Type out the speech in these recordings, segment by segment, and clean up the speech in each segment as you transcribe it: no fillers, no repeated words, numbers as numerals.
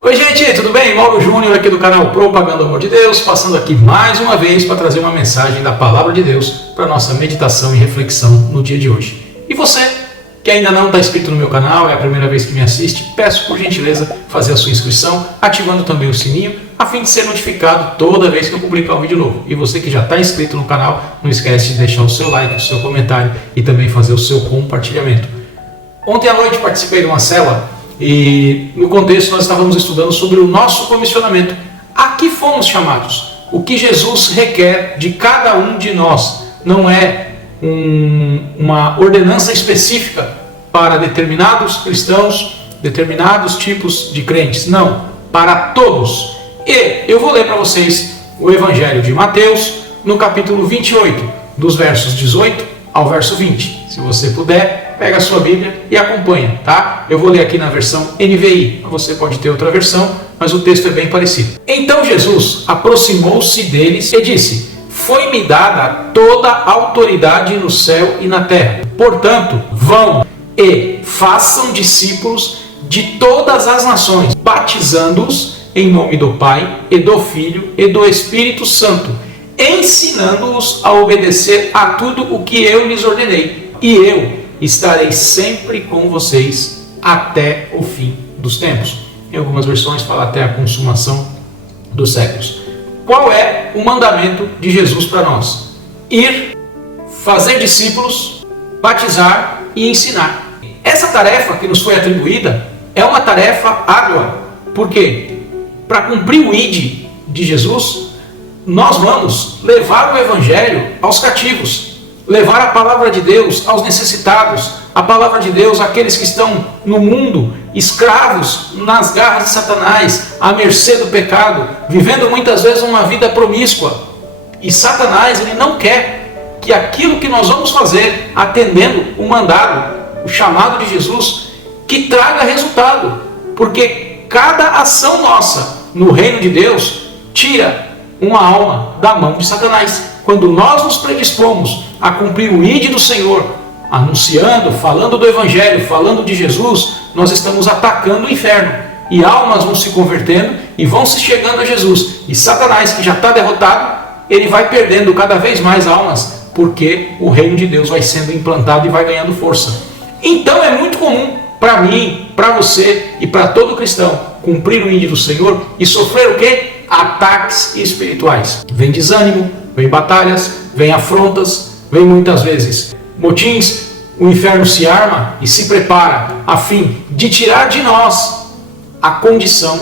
Oi gente, tudo bem? Mauro Júnior aqui do canal Propagando o Amor de Deus, passando aqui mais uma vez para trazer uma mensagem da Palavra de Deus para nossa meditação e reflexão no dia de hoje. E você que ainda não está inscrito no meu canal, é a primeira vez que me assiste, peço por gentileza fazer a sua inscrição, ativando também o sininho, a fim de ser notificado toda vez que eu publicar um vídeo novo. E você que já está inscrito no canal, não esquece de deixar o seu like, o seu comentário e também fazer o seu compartilhamento. Ontem à noite participei de uma célula e no contexto nós estávamos estudando sobre o nosso comissionamento. A que fomos chamados? O que Jesus requer de cada um de nós. Não é uma ordenança específica para determinados cristãos, determinados tipos de crentes. Não, para todos. E eu vou ler para vocês o Evangelho de Mateus, no capítulo 28, dos versos 18 ao verso 20. Se você puder, pega a sua Bíblia e acompanha, tá? Eu vou ler aqui na versão NVI, você pode ter outra versão, mas o texto é bem parecido. Então Jesus aproximou-se deles e disse: Foi-me dada toda a autoridade no céu e na terra. Portanto, vão e façam discípulos de todas as nações, batizando-os em nome do Pai e do Filho e do Espírito Santo, ensinando-os a obedecer a tudo o que eu lhes ordenei. E eu estarei sempre com vocês até o fim dos tempos. Em algumas versões fala até a consumação dos séculos. Qual é o mandamento de Jesus para nós? Ir, fazer discípulos, batizar e ensinar. Essa tarefa que nos foi atribuída é uma tarefa árdua. Por quê? Para cumprir o ID de Jesus, nós vamos levar o Evangelho aos cativos, levar a palavra de Deus aos necessitados, a palavra de Deus àqueles que estão no mundo, escravos nas garras de Satanás, à mercê do pecado, vivendo muitas vezes uma vida promíscua. E Satanás, ele não quer que aquilo que nós vamos fazer, atendendo o mandado, o chamado de Jesus, que traga resultado. Porque cada ação nossa no reino de Deus tira uma alma da mão de Satanás. Quando nós nos predispomos a cumprir o ID do Senhor, anunciando, falando do Evangelho, falando de Jesus, nós estamos atacando o inferno. E almas vão se convertendo e vão se chegando a Jesus. E Satanás, que já está derrotado, ele vai perdendo cada vez mais almas, porque o reino de Deus vai sendo implantado e vai ganhando força. Então é muito comum para mim, para você e para todo cristão cumprir o ID do Senhor e sofrer o quê? Ataques espirituais. Vem desânimo, vem batalhas, vem afrontas, vem muitas vezes motins. O inferno se arma e se prepara a fim de tirar de nós a condição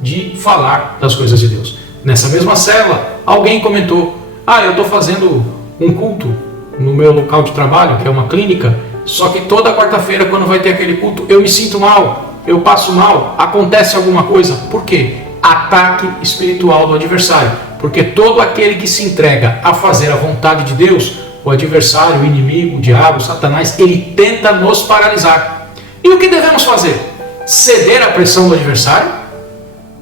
de falar das coisas de Deus. Nessa mesma célula, alguém comentou: eu estou fazendo um culto no meu local de trabalho, que é uma clínica, só que toda quarta-feira, quando vai ter aquele culto, eu me sinto mal, eu passo mal, acontece alguma coisa. Por quê? Ataque espiritual do adversário. Porque todo aquele que se entrega a fazer a vontade de Deus, o adversário, o inimigo, o diabo, Satanás, ele tenta nos paralisar. E o que devemos fazer? Ceder à pressão do adversário?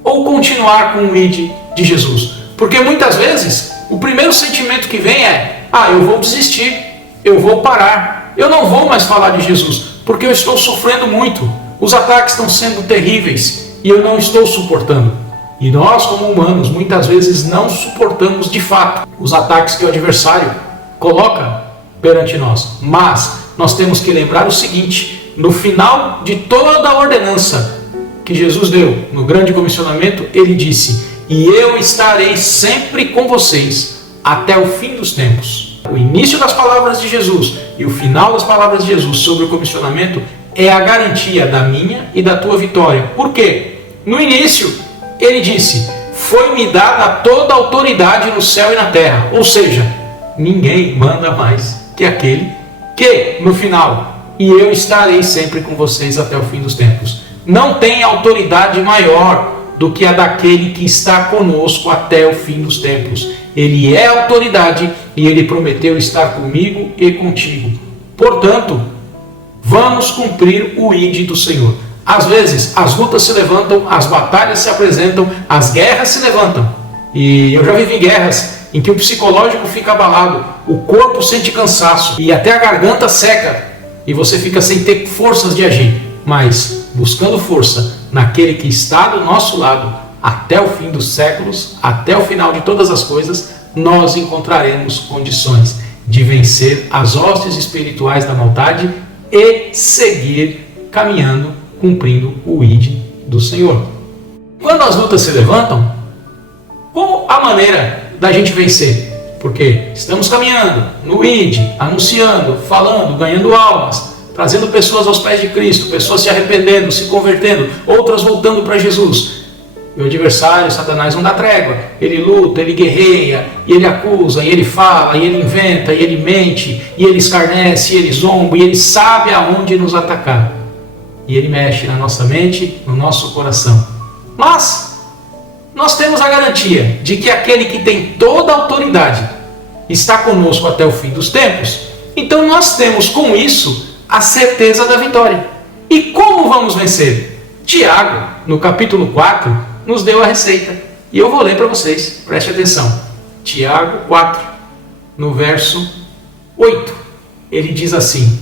Ou continuar com o ID de Jesus? Porque muitas vezes o primeiro sentimento que vem é: eu vou desistir, eu vou parar, eu não vou mais falar de Jesus, porque eu estou sofrendo muito, os ataques estão sendo terríveis e eu não estou suportando. E nós, como humanos, muitas vezes não suportamos de fato os ataques que o adversário coloca perante nós. Mas nós temos que lembrar o seguinte: no final de toda a ordenança que Jesus deu no grande comissionamento, ele disse: e eu estarei sempre com vocês até o fim dos tempos. O início das palavras de Jesus e o final das palavras de Jesus sobre o comissionamento é a garantia da minha e da tua vitória. Por quê? No início ele disse: foi-me dada toda a autoridade no céu e na terra. Ou seja, ninguém manda mais que aquele que, no final, e eu estarei sempre com vocês até o fim dos tempos. Não tem autoridade maior do que a daquele que está conosco até o fim dos tempos. Ele é autoridade e ele prometeu estar comigo e contigo. Portanto, vamos cumprir o ID do Senhor. Às vezes, as lutas se levantam, as batalhas se apresentam, as guerras se levantam. E eu já vivi guerras em que o psicológico fica abalado, o corpo sente cansaço e até a garganta seca e você fica sem ter forças de agir. Mas, buscando força naquele que está do nosso lado até o fim dos séculos, até o final de todas as coisas, nós encontraremos condições de vencer as hostes espirituais da maldade e seguir caminhando, cumprindo o ID do Senhor. Quando as lutas se levantam, qual a maneira da gente vencer? Porque estamos caminhando no ID, anunciando, falando, ganhando almas, trazendo pessoas aos pés de Cristo, pessoas se arrependendo, se convertendo, outras voltando para Jesus. E o adversário, Satanás, não dá trégua. Ele luta, ele guerreia, e ele acusa, e ele fala, e ele inventa, e ele mente, e ele escarnece, e ele zomba, e ele sabe aonde nos atacar. E ele mexe na nossa mente, no nosso coração. Mas nós temos a garantia de que aquele que tem toda a autoridade está conosco até o fim dos tempos. Então nós temos com isso a certeza da vitória. E como vamos vencer? Tiago, no capítulo 4, nos deu a receita. E eu vou ler para vocês, preste atenção. Tiago 4, no verso 8. Ele diz assim: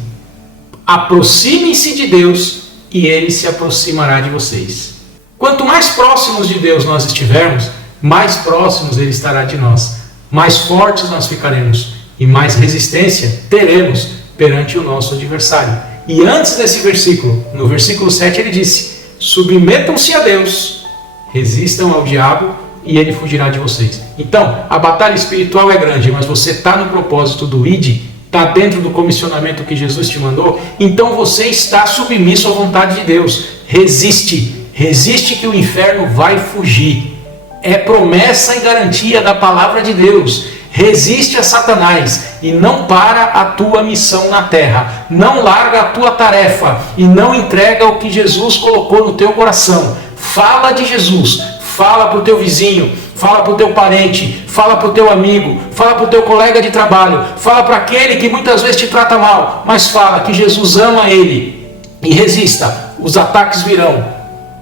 aproximem-se de Deus e Ele se aproximará de vocês. Quanto mais próximos de Deus nós estivermos, mais próximos Ele estará de nós. Mais fortes nós ficaremos e mais resistência teremos perante o nosso adversário. E antes desse versículo, no versículo 7, ele disse: submetam-se a Deus, resistam ao diabo e ele fugirá de vocês. Então, a batalha espiritual é grande, mas você está no propósito do ID, está dentro do comissionamento que Jesus te mandou, então você está submisso à vontade de Deus. Resiste que o inferno vai fugir. É promessa e garantia da palavra de Deus. Resiste a Satanás e não para a tua missão na terra. Não larga a tua tarefa e não entrega o que Jesus colocou no teu coração. Fala de Jesus, fala para o teu vizinho, fala para o teu parente, fala para o teu amigo, fala para o teu colega de trabalho, fala para aquele que muitas vezes te trata mal, mas fala que Jesus ama ele e resista. Os ataques virão,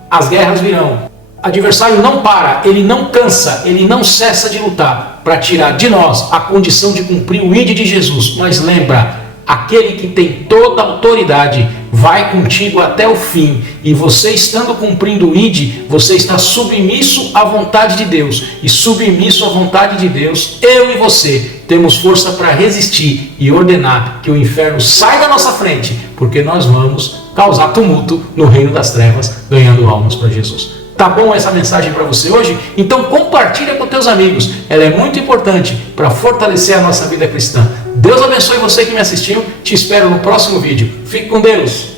as guerras virão. O adversário não para, ele não cansa, ele não cessa de lutar para tirar de nós a condição de cumprir o ID de Jesus. Mas lembra, aquele que tem toda a autoridade vai contigo até o fim. E você estando cumprindo o ID, você está submisso à vontade de Deus. E submisso à vontade de Deus, eu e você temos força para resistir e ordenar que o inferno saia da nossa frente, porque nós vamos causar tumulto no reino das trevas, ganhando almas para Jesus. Tá bom essa mensagem para você hoje? Então compartilha com teus amigos. Ela é muito importante para fortalecer a nossa vida cristã. Deus abençoe você que me assistiu. Te espero no próximo vídeo. Fique com Deus.